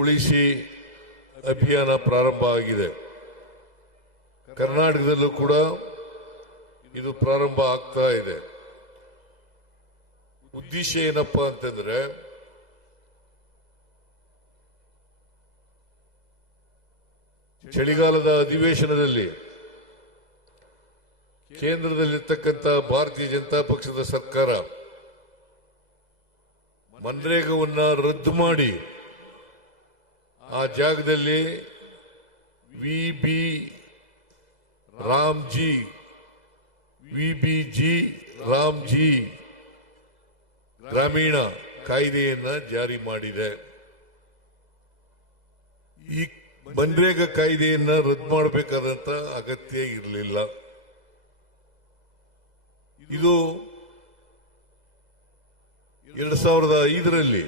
ಉಳಿಸಿ ಅಭಿಯಾನ ಪ್ರಾರಂಭ ಆಗಿದೆ. ಕರ್ನಾಟಕದಲ್ಲೂ ಕೂಡ ಇದು ಪ್ರಾರಂಭ ಆಗ್ತಾ ಇದೆ. ಉದ್ದೇಶ ಏನಪ್ಪಾ ಅಂತಂದ್ರೆ ಚಳಿಗಾಲದ ಅಧಿವೇಶನದಲ್ಲಿ ಕೇಂದ್ರದಲ್ಲಿರ್ತಕ್ಕಂಥ ಭಾರತೀಯ ಜನತಾ ಪಕ್ಷದ ಸರ್ಕಾರ ಮನ್ರೇಗಾವನ್ನ ರದ್ದು ಮಾಡಿ ಆ ಜಾಗದಲ್ಲಿ ವಿಬಿಜಿ ರಾಮ್ಜಿ ಗ್ರಾಮೀಣ ಕಾಯ್ದೆಯನ್ನ ಜಾರಿ ಮಾಡಿದೆ. ಈ ಮನ್ರೇಗಾ ಕಾಯ್ದೆಯನ್ನ ರದ್ದು ಮಾಡಬೇಕಾದಂತ ಅಗತ್ಯ ಇರಲಿಲ್ಲ. ಇದು 2005ರಲ್ಲಿ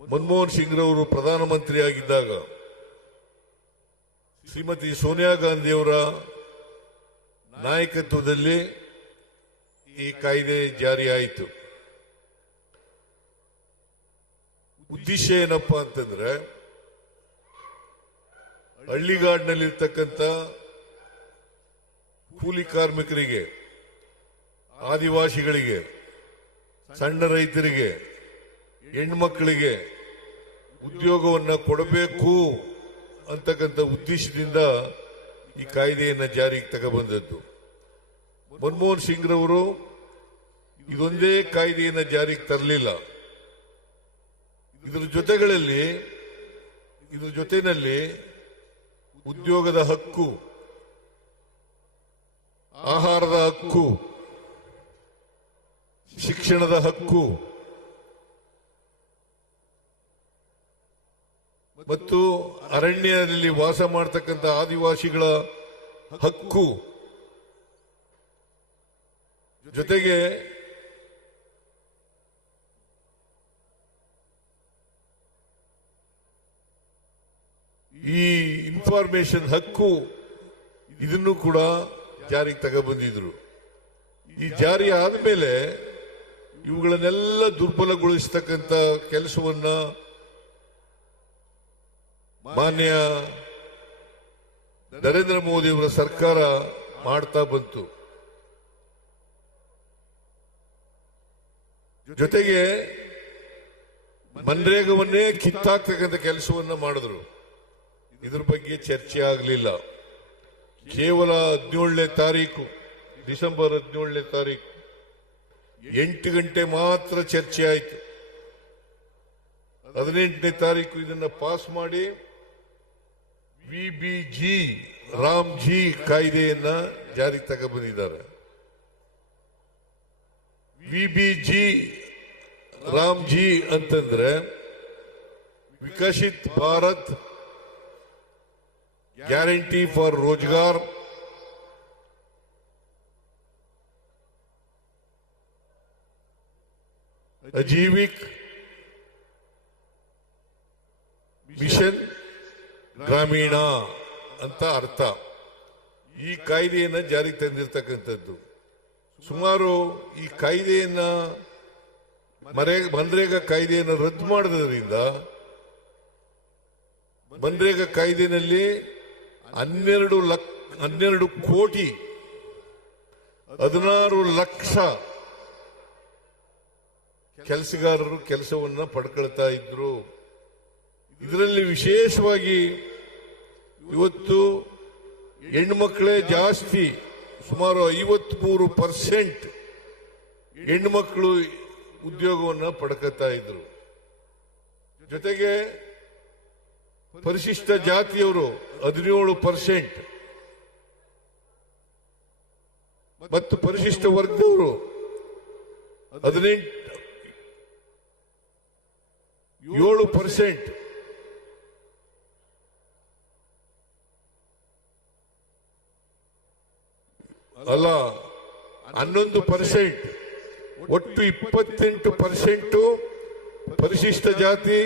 ಮನಮೋಹನ್ ಸಿಂಗ್ ರವರು ಪ್ರಧಾನಮಂತ್ರಿ ಆಗಿದ್ದಾಗ ಶ್ರೀಮತಿ ಸೋನಿಯಾ ಗಾಂಧಿಯವರ ನಾಯಕತ್ವದಲ್ಲಿ ಈ ಕಾಯ್ದೆ ಜಾರಿಯಾಯಿತು. ಉದ್ದೇಶ ಏನಪ್ಪಾ ಅಂತಂದ್ರೆ ಹಳ್ಳಿಗಾಡಿನಲ್ಲಿರ್ತಕ್ಕಂಥ ಕೂಲಿ ಕಾರ್ಮಿಕರಿಗೆ, ಆದಿವಾಸಿಗಳಿಗೆ, ಸಣ್ಣ ರೈತರಿಗೆ, ಹೆಣ್ಮಕ್ಕಳಿಗೆ ಉದ್ಯೋಗವನ್ನ ಕೊಡಬೇಕು ಅಂತಕ್ಕಂಥ ಉದ್ದೇಶದಿಂದ ಈ ಕಾಯ್ದೆಯನ್ನ ಜಾರಿಗೆ ತಗೊಬಂದದ್ದು. ಮನಮೋಹನ್ ಸಿಂಗ್ ರವರು ಇದೊಂದೇ ಕಾಯ್ದೆಯನ್ನ ಜಾರಿಗೆ ತರಲಿಲ್ಲ. ಇದರ ಜೊತೆಯಲ್ಲಿ ಉದ್ಯೋಗದ ಹಕ್ಕು, ಆಹಾರದ ಹಕ್ಕು, ಶಿಕ್ಷಣದ ಹಕ್ಕು ಮತ್ತು ಅರಣ್ಯದಲ್ಲಿ ವಾಸ ಮಾಡತಕ್ಕಂಥ ಆದಿವಾಸಿಗಳ ಹಕ್ಕು, ಜೊತೆಗೆ ಈ ಇನ್ಫಾರ್ಮೇಶನ್ ಹಕ್ಕು ಇದನ್ನು ಕೂಡ ಜಾರಿಗೆ ತಗೊಬಂದಿದ್ರು. ಈ ಜಾರಿ ಆದಮೇಲೆ ಇವುಗಳನ್ನೆಲ್ಲ ದುರ್ಬಲಗೊಳಿಸತಕ್ಕಂಥ ಕೆಲಸವನ್ನ ಮಾನ್ಯ ನರೇಂದ್ರ ಮೋದಿ ಅವರ ಸರ್ಕಾರ ಮಾಡ್ತಾ ಬಂತು. ಜೊತೆಗೆ ಮನ್ರೇಗಾವನ್ನೇ ಕಿತ್ತಾಕ್ತಕ್ಕಂಥ ಕೆಲಸವನ್ನ ಮಾಡಿದ್ರು. ಇದ್ರ ಬಗ್ಗೆ ಚರ್ಚೆ ಆಗಲಿಲ್ಲ. ಕೇವಲ 17ನೇ ತಾರೀಕು, ಡಿಸೆಂಬರ್ 17ನೇ ತಾರೀಕು 8 ಗಂಟೆ ಮಾತ್ರ ಚರ್ಚೆ ಆಯಿತು. 18ನೇ ತಾರೀಕು ಇದನ್ನ ಪಾಸ್ ಮಾಡಿ ವಿಬಿಜಿ ರಾಮ್ಜಿ ಕಾಯ್ದೆಯನ್ನ ಜಾರಿಗೆ ತಗೊಬಂದಿದ್ದಾರೆ. ವಿಬಿಜಿ ರಾಮ್ಜಿ ಅಂತಂದ್ರೆ Viksit Bharat guarantee for Rozgar, Ajeevika mission Gramin ಅಂತ ಅರ್ಥ. ಈ ಕಾಯ್ದೆಯನ್ನ ಜಾರಿಗೆ ತಂದಿರತಕ್ಕಂಥದ್ದು. ಸುಮಾರು ಈ ಕಾಯ್ದೆಯನ್ನ ಮನ್ರೇಗಾ ಕಾಯ್ದೆಯನ್ನು ರದ್ದು ಮಾಡೋದ್ರಿಂದ ಮನ್ರೇಗಾ ಕಾಯ್ದೆಯಲ್ಲಿ 12 ಕೋಟಿ 16 ಲಕ್ಷ ಕೆಲಸಗಾರರು ಕೆಲಸವನ್ನ ಪಡ್ಕೊಳ್ತಾ ಇದ್ರು. ಇದರಲ್ಲಿ ವಿಶೇಷವಾಗಿ ಇವತ್ತು ಹೆಣ್ಮಕ್ಳೇ ಜಾಸ್ತಿ, ಸುಮಾರು 53% ಹೆಣ್ಮಕ್ಳು ಉದ್ಯೋಗವನ್ನ ಪಡ್ಕೊತಾ ಇದ್ರು. ಜೊತೆಗೆ ಪರಿಶಿಷ್ಟ ಜಾತಿಯವರು 17% ಮತ್ತು ಪರಿಶಿಷ್ಟ ವರ್ಗದವರು 7% ಅಲ್ಲ 11%, ಒಟ್ಟು 28% ಪರಿಶಿಷ್ಟ ಜಾತಿ,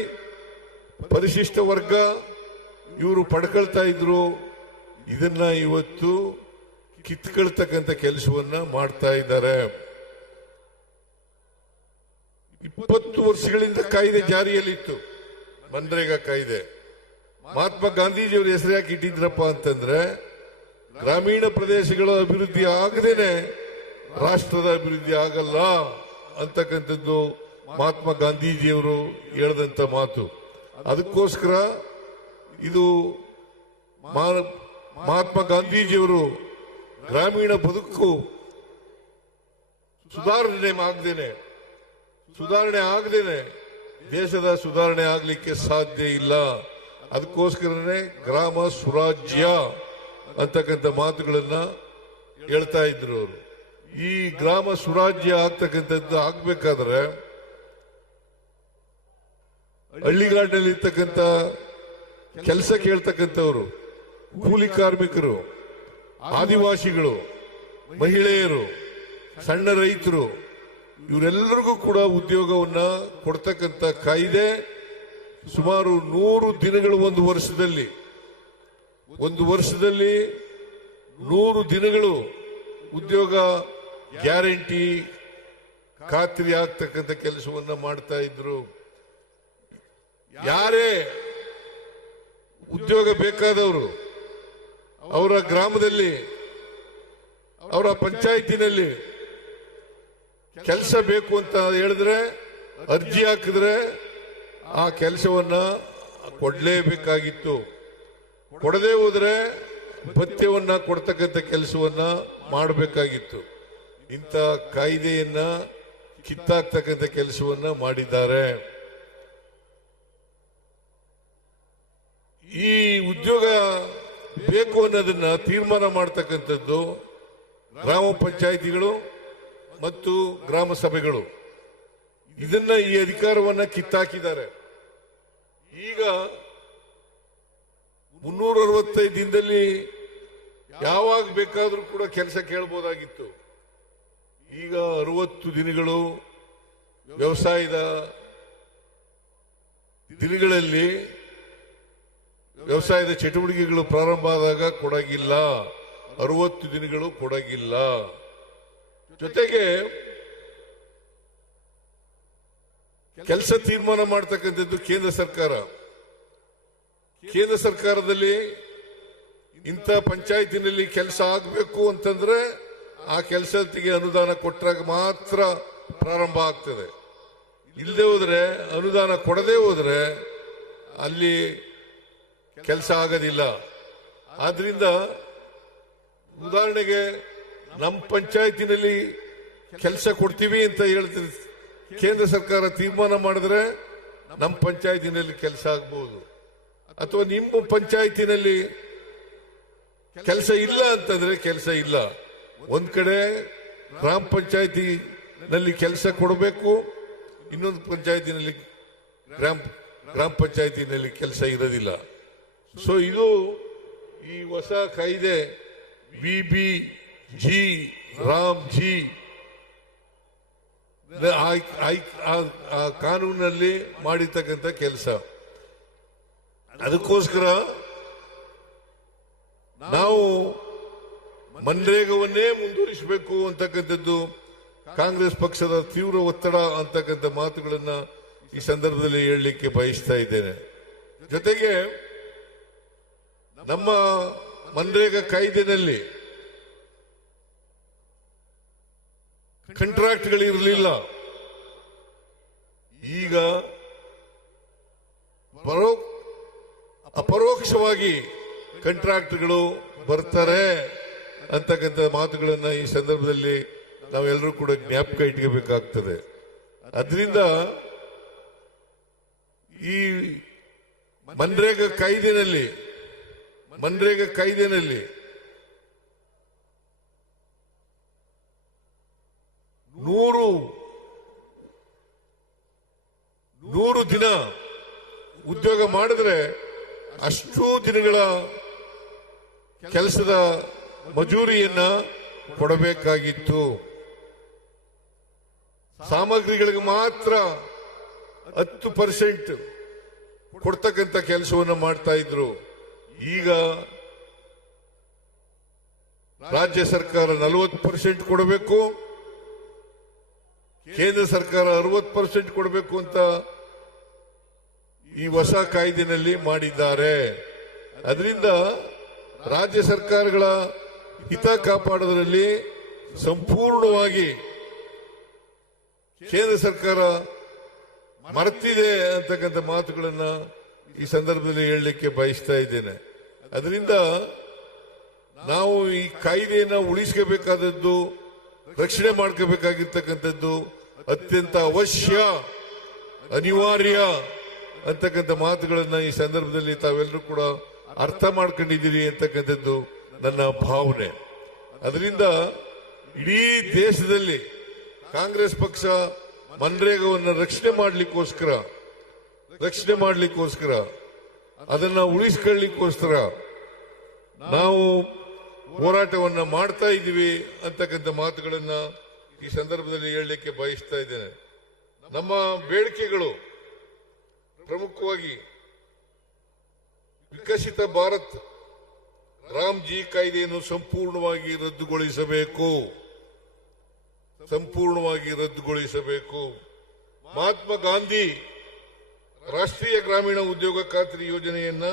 ಪರಿಶಿಷ್ಟ ವರ್ಗ ಇವರು ಪಡ್ಕೊಳ್ತಾ ಇದ್ರು. ಇದನ್ನ ಇವತ್ತು ಕಿತ್ಕೊಳ್ತಕ್ಕಂಥ ಕೆಲಸವನ್ನ ಮಾಡ್ತಾ ಇದ್ದಾರೆ. 20 ವರ್ಷಗಳಿಂದ ಕಾಯ್ದೆ ಜಾರಿಯಲ್ಲಿತ್ತು, ಮನ್ರೇಗಾ ಕಾಯ್ದೆ. ಮಹಾತ್ಮ ಗಾಂಧೀಜಿಯವರ ಹೆಸರು ಯಾಕೆ ಇಟ್ಟಿದ್ರಪ್ಪ ಅಂತಂದ್ರೆ, ಗ್ರಾಮೀಣ ಪ್ರದೇಶಗಳ ಅಭಿವೃದ್ಧಿ ಆಗದೇನೆ ರಾಷ್ಟ್ರದ ಅಭಿವೃದ್ಧಿ ಆಗಲ್ಲ ಅಂತಕ್ಕಂಥದ್ದು ಮಹಾತ್ಮ ಗಾಂಧೀಜಿಯವರು ಹೇಳಿದಂತ ಮಾತು. ಅದಕ್ಕೋಸ್ಕರ ಇದು ಮಹಾತ್ಮ ಗಾಂಧೀಜಿಯವರು ಗ್ರಾಮೀಣ ಬದುಕು ಸುಧಾರಣೆ ಆಗದೇನೆ ದೇಶದ ಸುಧಾರಣೆ ಆಗ್ಲಿಕ್ಕೆ ಸಾಧ್ಯ ಇಲ್ಲ. ಅದಕ್ಕೋಸ್ಕರನೇ ಗ್ರಾಮ ಸ್ವರಾಜ್ಯ ಅಂತಕ್ಕಂಥ ಮಾತುಗಳನ್ನ ಹೇಳ್ತಾ ಇದ್ರು ಅವರು. ಈ ಗ್ರಾಮ ಸ್ವರಾಜ್ಯ ಆಗ್ತಕ್ಕಂಥದ್ದು ಆಗ್ಬೇಕಾದ್ರೆ ಹಳ್ಳಿಗಾಡಿನಲ್ಲಿ ಇರ್ತಕ್ಕಂಥ ಕೆಲಸ ಕೇಳ್ತಕ್ಕಂಥವ್ರು, ಕೂಲಿ ಕಾರ್ಮಿಕರು, ಆದಿವಾಸಿಗಳು, ಮಹಿಳೆಯರು, ಸಣ್ಣ ರೈತರು, ಇವರೆಲ್ಲರಿಗೂ ಕೂಡ ಉದ್ಯೋಗವನ್ನ ಕೊಡ್ತಕ್ಕಂಥ ಕಾಯ್ದೆ ಸುಮಾರು 100 ದಿನಗಳು ಒಂದು ವರ್ಷದಲ್ಲಿ 100 ದಿನಗಳು ಉದ್ಯೋಗ ಗ್ಯಾರಂಟಿ ಖಾತ್ರಿ ಆಗ್ತಕ್ಕಂಥ ಕೆಲಸವನ್ನ ಮಾಡ್ತಾ ಇದ್ರು. ಯಾರೇ ಉದ್ಯೋಗ ಬೇಕಾದವರು ಅವರ ಗ್ರಾಮದಲ್ಲಿ, ಅವರ ಪಂಚಾಯಿತಿನಲ್ಲಿ ಕೆಲಸ ಬೇಕು ಅಂತ ಹೇಳಿದ್ರೆ, ಅರ್ಜಿ ಹಾಕಿದ್ರೆ ಆ ಕೆಲಸವನ್ನ ಕೊಡ್ಲೇಬೇಕಾಗಿತ್ತು. ಕೊಡದೆ ಹೋದ್ರೆ ಭತ್ಯವನ್ನ ಕೊಡ್ತಕ್ಕಂಥ ಕೆಲಸವನ್ನ ಮಾಡಬೇಕಾಗಿತ್ತು. ಇಂಥ ಕಾಯ್ದೆಯನ್ನ ಕಿತ್ತಾಕ್ತಕ್ಕಂಥ ಕೆಲಸವನ್ನ ಮಾಡಿದ್ದಾರೆ. ಈ ಉದ್ಯೋಗ ಬೇಕು ಅನ್ನೋದನ್ನ ತೀರ್ಮಾನ ಮಾಡತಕ್ಕಂಥದ್ದು ಗ್ರಾಮ ಪಂಚಾಯಿತಿಗಳು ಮತ್ತು ಗ್ರಾಮ ಸಭೆಗಳು. ಇದನ್ನ ಈ ಅಧಿಕಾರವನ್ನ ಕಿತ್ತಾಕಿದ್ದಾರೆ. ಈಗ 365 ದಿನದಲ್ಲಿ ಯಾವಾಗ ಬೇಕಾದ್ರೂ ಕೂಡ ಕೆಲಸ ಕೇಳಬಹುದಾಗಿತ್ತು. ಈಗ 60 ದಿನಗಳು ವ್ಯವಸಾಯದ ದಿನಗಳಲ್ಲಿ ವ್ಯವಸಾಯದ ಚಟುವಟಿಕೆಗಳು ಪ್ರಾರಂಭ ಆದಾಗ ಕೊಡಗಿಲ್ಲ, 60 ದಿನಗಳು ಕೊಡಗಿಲ್ಲ. ಜೊತೆಗೆ ಕೆಲಸ ತೀರ್ಮಾನ ಮಾಡತಕ್ಕಂಥದ್ದು ಕೇಂದ್ರ ಸರ್ಕಾರ. ಕೇಂದ್ರ ಸರ್ಕಾರದಲ್ಲಿ ಇಂಥ ಪಂಚಾಯತಿನಲ್ಲಿ ಕೆಲಸ ಆಗಬೇಕು ಅಂತಂದ್ರೆ ಆ ಕೆಲಸಕ್ಕೆ ಅನುದಾನ ಕೊಟ್ಟಾಗ ಮಾತ್ರ ಪ್ರಾರಂಭ ಆಗ್ತದೆ. ಇಲ್ಲದೆ ಹೋದ್ರೆ, ಅನುದಾನ ಕೊಡದೆ ಹೋದ್ರೆ ಅಲ್ಲಿ ಕೆಲಸ ಆಗೋದಿಲ್ಲ. ಆದ್ರಿಂದ ಉದಾಹರಣೆಗೆ ನಮ್ಮ ಪಂಚಾಯತಿನಲ್ಲಿ ಕೆಲಸ ಕೊಡ್ತೀವಿ ಅಂತ ಹೇಳ್ತೀವಿ, ಕೇಂದ್ರ ಸರ್ಕಾರ ತೀರ್ಮಾನ ಮಾಡಿದ್ರೆ ನಮ್ಮ ಪಂಚಾಯತಿನಲ್ಲಿ ಕೆಲಸ ಆಗಬಹುದು. ಅಥವಾ ನಿಮ್ಮ ಪಂಚಾಯತಿನಲ್ಲಿ ಕೆಲಸ ಇಲ್ಲ ಅಂತಂದ್ರೆ ಕೆಲಸ ಇಲ್ಲ. ಒಂದ್ ಕಡೆ ಗ್ರಾಮ ಪಂಚಾಯತಿನಲ್ಲಿ ಕೆಲಸ ಕೊಡಬೇಕು, ಇನ್ನೊಂದು ಪಂಚಾಯತಿನಲ್ಲಿ ಗ್ರಾಮ ಪಂಚಾಯತಿನಲ್ಲಿ ಕೆಲಸ ಇರೋದಿಲ್ಲ. ಸೊ ಇದು ಈ ಹೊಸ ಕಾಯ್ದೆ VBG ರಾಮ್ಜಿ ಕಾನೂನಲ್ಲಿ ಮಾಡಿರ್ತಕ್ಕಂಥ ಕೆಲಸ. ಅದಕ್ಕೋಸ್ಕರ ನಾವು ಮನ್ರೇಗವನ್ನೇ ಮುಂದುವರಿಸಬೇಕು ಅಂತಕ್ಕಂಥದ್ದು ಕಾಂಗ್ರೆಸ್ ಪಕ್ಷದ ತೀವ್ರ ಒತ್ತಡ ಅಂತಕ್ಕಂಥ ಮಾತುಗಳನ್ನ ಈ ಸಂದರ್ಭದಲ್ಲಿ ಹೇಳಲಿಕ್ಕೆ ಬಯಸ್ತಾ ಇದ್ದೇನೆ. ಜೊತೆಗೆ ನಮ್ಮ ಮನ್ರೇಗಾ ಕಾಯ್ದೆನಲ್ಲಿ ಕಾಂಟ್ರಾಕ್ಟ್ಗಳಿರಲಿಲ್ಲ. ಈಗ ಅಪರೋಕ್ಷವಾಗಿ ಕಾಂಟ್ರಾಕ್ಟ್ಗಳು ಬರ್ತಾರೆ ಅಂತಕ್ಕಂಥ ಮಾತುಗಳನ್ನ ಈ ಸಂದರ್ಭದಲ್ಲಿ ನಾವೆಲ್ಲರೂ ಕೂಡ ಜ್ಞಾಪಕ ಇಟ್ಕೋಬೇಕಾಗ್ತದೆ. ಅದರಿಂದ ಈ ಮನ್ರೇಗಾ ಕಾಯ್ದೆನಲ್ಲಿ 100 ದಿನ ಉದ್ಯೋಗ ಮಾಡಿದ್ರೆ ಅಷ್ಟು ದಿನಗಳ ಕೆಲಸದ ಮಜೂರಿಯನ್ನ ಕೊಡಬೇಕಾಗಿತ್ತು. ಸಾಮಗ್ರಿಗಳಿಗೆ ಮಾತ್ರ 10% ಕೊಡ್ತಕ್ಕಂಥ ಕೆಲಸವನ್ನು ಮಾಡ್ತಾ ಇದ್ರು. ಈಗ ರಾಜ್ಯ ಸರ್ಕಾರ 40% ಕೊಡಬೇಕು, ಕೇಂದ್ರ ಸರ್ಕಾರ 60% ಕೊಡಬೇಕು ಅಂತ ಈ ಹೊಸ ಕಾಯ್ದೆನಲ್ಲಿ ಮಾಡಿದ್ದಾರೆ. ಅದರಿಂದ ರಾಜ್ಯ ಸರ್ಕಾರಗಳ ಹಿತ ಕಾಪಾಡೋದ್ರಲ್ಲಿ ಸಂಪೂರ್ಣವಾಗಿ ಕೇಂದ್ರ ಸರ್ಕಾರ ಮರೆತಿದೆ ಅಂತಕ್ಕಂಥ ಮಾತುಗಳನ್ನ ಈ ಸಂದರ್ಭದಲ್ಲಿ ಹೇಳಲಿಕ್ಕೆ ಬಯಸ್ತಾ ಇದ್ದೇನೆ. ಅದರಿಂದ ನಾವು ಈ ಕಾಯ್ದೆಯನ್ನು ಉಳಿಸಬೇಕಾದದ್ದು, ರಕ್ಷಣೆ ಮಾಡ್ಕೋಬೇಕಾಗಿರ್ತಕ್ಕಂಥದ್ದು ಅತ್ಯಂತ ಅವಶ್ಯ, ಅನಿವಾರ್ಯ ಅಂತಕ್ಕಂಥ ಮಾತುಗಳನ್ನ ಈ ಸಂದರ್ಭದಲ್ಲಿ ತಾವೆಲ್ಲರೂ ಕೂಡ ಅರ್ಥ ಮಾಡ್ಕೊಂಡಿದ್ದೀರಿ ಅಂತಕ್ಕಂಥದ್ದು ನನ್ನ ಭಾವನೆ. ಅದರಿಂದ ಇಡೀ ದೇಶದಲ್ಲಿ ಕಾಂಗ್ರೆಸ್ ಪಕ್ಷ ಮನ್ರೇಗಾವನ್ನು ರಕ್ಷಣೆ ಮಾಡಲಿಕ್ಕೋಸ್ಕರ ಅದನ್ನ ಉಳಿಸ್ಕೊಳ್ಳಿಕ್ಕೋಸ್ಕರ ನಾವು ಹೋರಾಟವನ್ನ ಮಾಡ್ತಾ ಇದ್ದೀವಿ ಅಂತಕ್ಕಂಥ ಮಾತುಗಳನ್ನ ಈ ಸಂದರ್ಭದಲ್ಲಿ ಹೇಳಲಿಕ್ಕೆ ಬಯಸ್ತಾ ಇದ್ದೇನೆ. ನಮ್ಮ ಬೇಡಿಕೆಗಳು ಪ್ರಮುಖವಾಗಿ ವಿಕಸಿತ ಭಾರತ್ ರಾಮ್ಜಿ ಕಾಯ್ದೆಯನ್ನು ಸಂಪೂರ್ಣವಾಗಿ ರದ್ದುಗೊಳಿಸಬೇಕು. ಮಹಾತ್ಮ ಗಾಂಧಿ ರಾಷ್ಟ್ರೀಯ ಗ್ರಾಮೀಣ ಉದ್ಯೋಗ ಖಾತ್ರಿ ಯೋಜನೆಯನ್ನ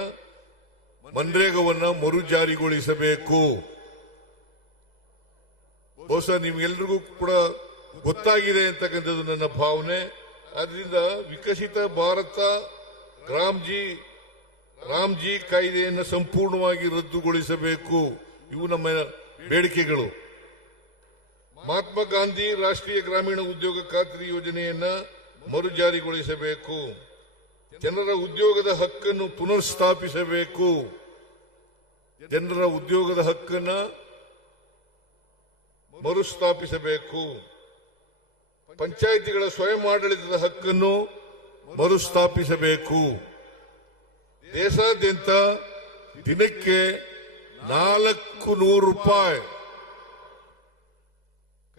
ಮನ್ರೇಗಾವನ್ನ ಮರು ಜಾರಿಗೊಳಿಸಬೇಕು. ಬಹುಶಃ ನಿಮ್ಗೆಲ್ರಿಗೂ ಕೂಡ ಗೊತ್ತಾಗಿದೆ ಅಂತಕ್ಕಂಥದ್ದು ನನ್ನ ಭಾವನೆ. ಆದ್ರಿಂದ ವಿಕಸಿತ ಭಾರತ ರಾಮ್ಜಿ ಕಾಯ್ದೆಯನ್ನು ಸಂಪೂರ್ಣವಾಗಿ ರದ್ದುಗೊಳಿಸಬೇಕು. ಇವು ನಮ್ಮ ಬೇಡಿಕೆಗಳು. ಮಹಾತ್ಮ ಗಾಂಧಿ ರಾಷ್ಟ್ರೀಯ ಗ್ರಾಮೀಣ ಉದ್ಯೋಗ ಖಾತ್ರಿ ಯೋಜನೆಯನ್ನ ಮರು ಜಾರಿಗೊಳಿಸಬೇಕು. ಜನರ ಉದ್ಯೋಗದ ಹಕ್ಕನ್ನು ಪುನರ್ಸ್ಥಾಪಿಸಬೇಕು. ಮರುಸ್ಥಾಪಿಸಬೇಕು. ಪಂಚಾಯಿತಿಗಳ ಸ್ವಯಂ ಆಡಳಿತದ ಹಕ್ಕನ್ನು ಮರುಸ್ಥಾಪಿಸಬೇಕು. ದೇಶಾದ್ಯಂತ ದಿನಕ್ಕೆ 400 ರೂಪಾಯಿ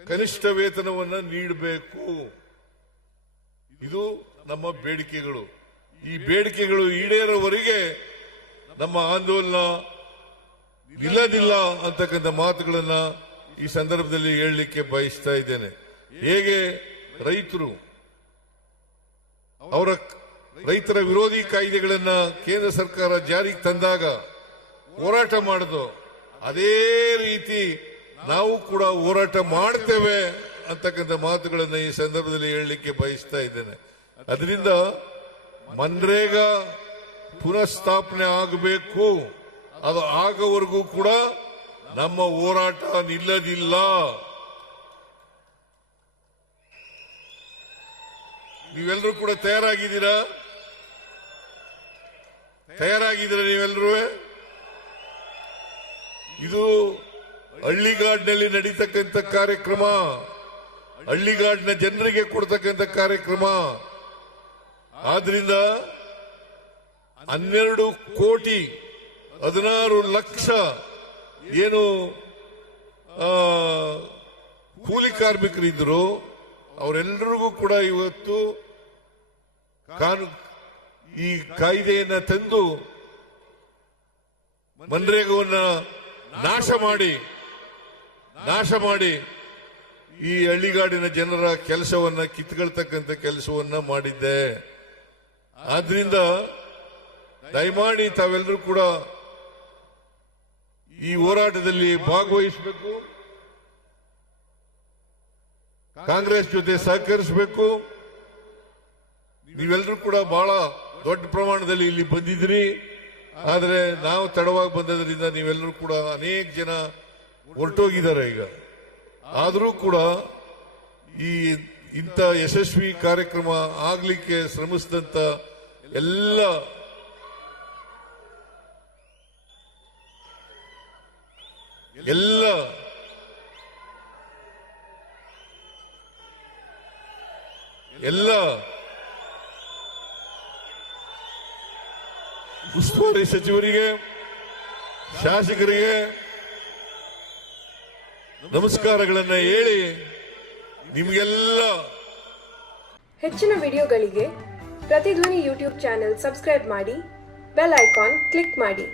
ಕನಿಷ್ಠ ವೇತನವನ್ನು ನೀಡಬೇಕು. ಇದು ನಮ್ಮ ಬೇಡಿಕೆಗಳು. ಈ ಬೇಡಿಕೆಗಳು ಈಡೇರೋವರೆಗೆ ನಮ್ಮ ಆಂದೋಲನ ನಿಲ್ಲದಿಲ್ಲ ಅಂತಕ್ಕಂಥ ಮಾತುಗಳನ್ನ ಈ ಸಂದರ್ಭದಲ್ಲಿ ಹೇಳಲಿಕ್ಕೆ ಬಯಸ್ತಾ ಇದ್ದೇನೆ. ಹೇಗೆ ರೈತರ ವಿರೋಧಿ ಕಾಯ್ದೆಗಳನ್ನ ಕೇಂದ್ರ ಸರ್ಕಾರ ಜಾರಿಗೆ ತಂದಾಗ ಹೋರಾಟ ಮಾಡಿದ್ರು, ಅದೇ ರೀತಿ ನಾವು ಕೂಡ ಹೋರಾಟ ಮಾಡ್ತೇವೆ ಅಂತಕ್ಕಂಥ ಮಾತುಗಳನ್ನ ಈ ಸಂದರ್ಭದಲ್ಲಿ ಹೇಳಲಿಕ್ಕೆ ಬಯಸ್ತಾ ಇದ್ದೇನೆ. ಅದರಿಂದ ಮನ್ರೇಗಾ ಪುನಃಸ್ಥಾಪನೆ ಆಗಬೇಕು. ಅದು ಆಗೋವರೆಗೂ ಕೂಡ ನಮ್ಮ ಹೋರಾಟ ನಿಲ್ಲದಿಲ್ಲ. ನೀವೆಲ್ಲರೂ ಕೂಡ ತಯಾರಾಗಿದ್ದೀರಾ ನೀವೆಲ್ಲರೂ? ಇದು ಹಳ್ಳಿಗಾಡಿನಲ್ಲಿ ನಡೀತಕ್ಕಂಥ ಕಾರ್ಯಕ್ರಮ, ಹಳ್ಳಿಗಾಡಿನ ಜನರಿಗೆ ಕೊಡ್ತಕ್ಕಂಥ ಕಾರ್ಯಕ್ರಮ. ಆದ್ರಿಂದ 12 ಕೋಟಿ 16 ಲಕ್ಷ ಏನು ಕೂಲಿ ಕಾರ್ಮಿಕರಿದ್ರು ಅವರೆಲ್ಲರಿಗೂ ಕೂಡ ಇವತ್ತು ಈ ಕಾಯ್ದೆಯನ್ನ ತಂದು ಮನ್ರೇಗಾವನ್ನ ನಾಶ ಮಾಡಿ ಈ ಹಳ್ಳಿಗಾಡಿನ ಜನರ ಕೆಲಸವನ್ನ ಕಿತ್ಕೊಳ್ತಕ್ಕಂಥ ಕೆಲಸವನ್ನ ಮಾಡಿದ್ದೆ. ಆದ್ರಿಂದ ದಯಮಾಡಿ ತಾವೆಲ್ಲರೂ ಕೂಡ ಈ ಹೋರಾಟದಲ್ಲಿ ಭಾಗವಹಿಸಬೇಕು, ಕಾಂಗ್ರೆಸ್ ಜೊತೆ ಸಹಕರಿಸಬೇಕು. ನೀವೆಲ್ಲರೂ ಕೂಡ ಬಹಳ ದೊಡ್ಡ ಪ್ರಮಾಣದಲ್ಲಿ ಇಲ್ಲಿ ಬಂದಿದ್ರಿ. ಆದರೆ ನಾವು ತಡವಾಗಿ ಬಂದದ್ರಿಂದ ನೀವೆಲ್ಲರೂ ಕೂಡ ಅನೇಕ ಜನ ಹೊರಟೋಗಿದ್ದಾರೆ ಈಗ. ಆದರೂ ಕೂಡ ಈ ಇಂಥ ಯಶಸ್ವಿ ಕಾರ್ಯಕ್ರಮ ಆಗ್ಲಿಕ್ಕೆ ಶ್ರಮಿಸಿದಂತ ಎಲ್ಲ ಉಸ್ತುವಾರಿ ಸಚಿವರಿಗೆ, ಶಾಸಕರಿಗೆ ನಮಸ್ಕಾರಗಳನ್ನ ಹೇಳಿ ನಿಮಗೆಲ್ಲ ಹೆಚ್ಚಿನ ವಿಡಿಯೋಗಳಿಗೆ ಪ್ರತಿಧ್ವನಿ ಯೂಟ್ಯೂಬ್ ಚಾನೆಲ್ ಸಬ್ಸ್ಕ್ರೈಬ್ ಮಾಡಿ, ಬೆಲ್ ಐಕಾನ್ ಕ್ಲಿಕ್ ಮಾಡಿ.